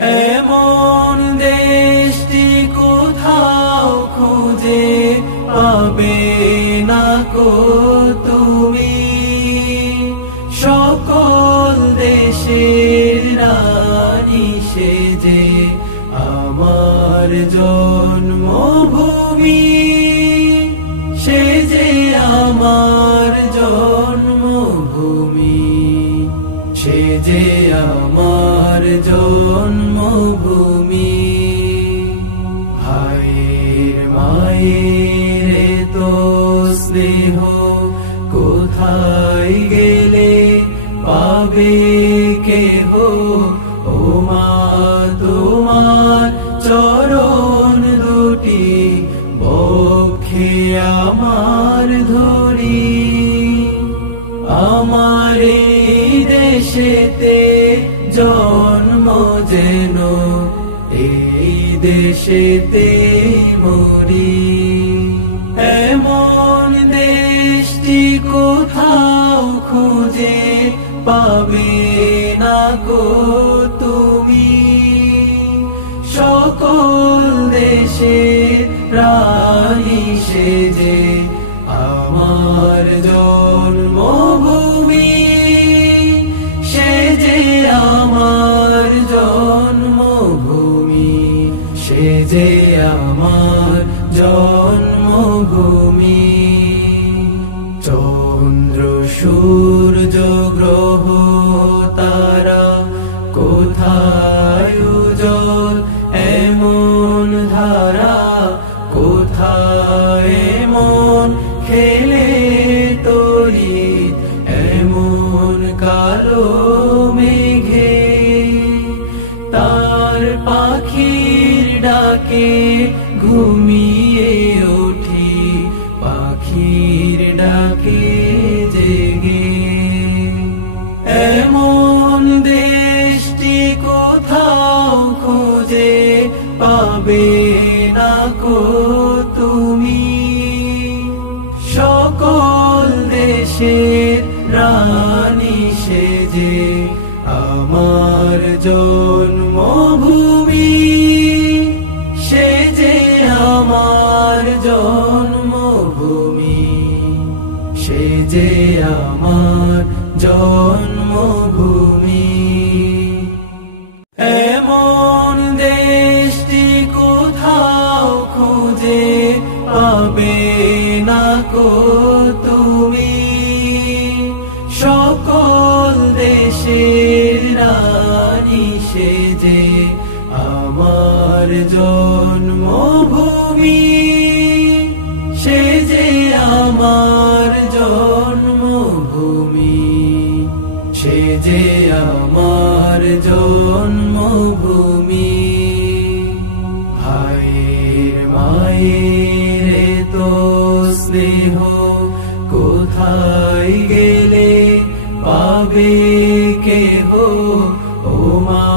এমন দেশটি কোথাও খুঁজে পাবে না কো তুমি, সকল দেশের রানী সেজে আমার জন্মভূমি, সেজে আমার জন্মভূমি, সেজে আমার জন্মভূমি। ভাইয়ের মায়ের তো স্নেহ কোথায় গেলে পাবে কেহ, ও মা তোমার চরণ দুটি বক্ষে আমার ধরি। আমার এই দেশেতে জন্ম যেন এই দেশেতে মরি। এমন দেশটি কোথাও খুঁজে পাবে না কো তুমি, সকল দেশে রানী সেজে আমার জন্মভূমি, সেজে আমার জন্মভূমি, সেজে আমার জন্মভূমি। চন্দ্র সূর্য গ্রহ তারা কোথায় উজ্জ্বল এমন ধারা, কোথায় এমন খেলে তড়িৎ এমন কালো মেঘে। তার পাখির ডাকে ঘুমিয়ে উঠি, পাখির ডাকে জেগে। এমন দেশটি কোথাও খুঁজে পাবে না কো তুমি, সকল দেশের রানী সেজে আমার জন্মভূমি, সেজে আমার জন্মভূমি, সেজে আমার জন্মভূমি। এমন দেশটি কোথাও খুঁজে পাবে না কো তুমি, সকল দেশের রানী সেজে আমার জন্মভূমি, সেজে আমার জন্মভূমি, সেজে আমার জন্মভূমি। ভাইয়ের মায়ের তো স্নেহ কোথায় গেলে পাবে কেহ, ও মা